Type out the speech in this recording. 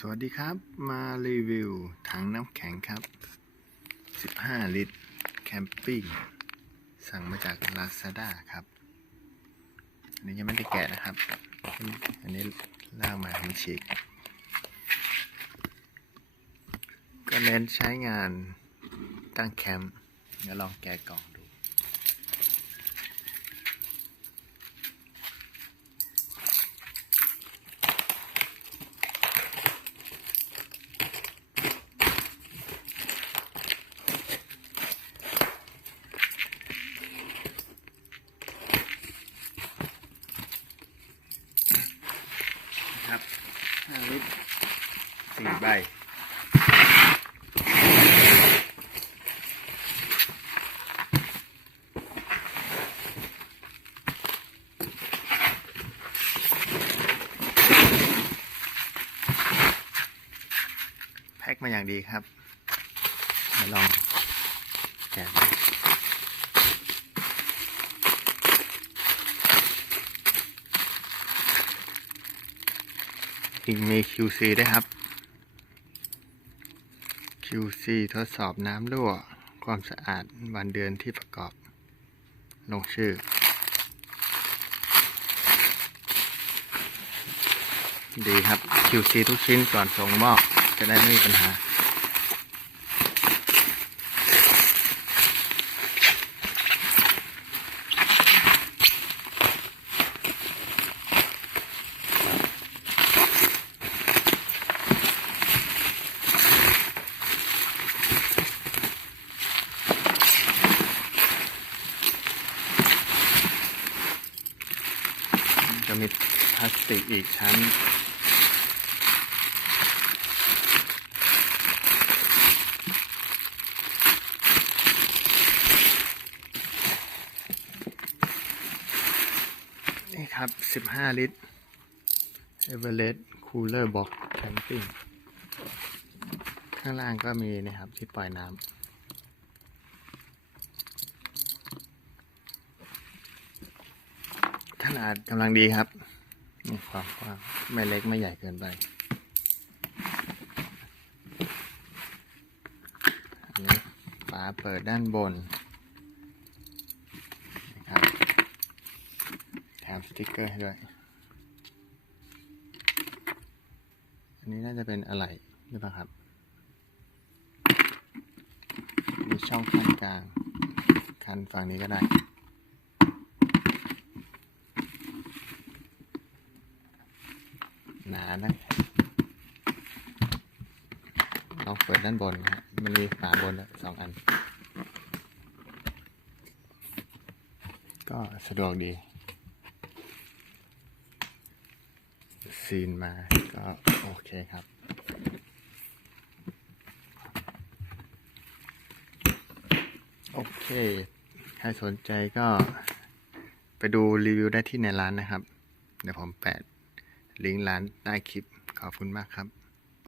สวัสดีครับมารีวิวถังน้ำแข็งครับ15 ลิตรแคมปิ้งสั่งมาจาก Lazada ครับอันนี้ยังไม่ได้แกะนะครับอันนี้ลากมาให้ฉีกก็เน้นใช้งานตั้งแคมป์เดี๋ยวลองแกะกล่องดูครับ5 ลิตร4 ใบแพ็คมาอย่างดีครับมาลองแกะดูมี QC ด้วยครับ QC ทดสอบน้ำรั่วความสะอาดวันเดือนที่ประกอบลงชื่อดีครับ QC ทุกชิ้นก่อนส่งมอบจะได้ไม่มีปัญหาจะมีพลาสติกอีกชั้นนี่ครับ15 ลิตร Everest Cooler Box Camping ข้างล่างก็มีนะครับที่ปล่อยน้ำขนาดกำลังดีครับนี่ความกว้างไม่เล็กไม่ใหญ่เกินไปอันนี้ฝาเปิดด้านบนนะครับแถมสติ๊กเกอร์ให้ด้วยอันนี้น่าจะเป็นอะไหล่หรือเปล่าครับมีช่องขั้นกลางคันฝั่งนี้ก็ได้หนานะลองเปิดด้านบนนะมันมีฝาบน2 อันก็สะดวกดีซีนมาก็โอเคครับโอเคใครสนใจก็ไปดูรีวิวได้ที่ในร้านนะครับเดี๋ยวผมแปะลิงก์ร้านใต้คลิปขอบคุณมากครับ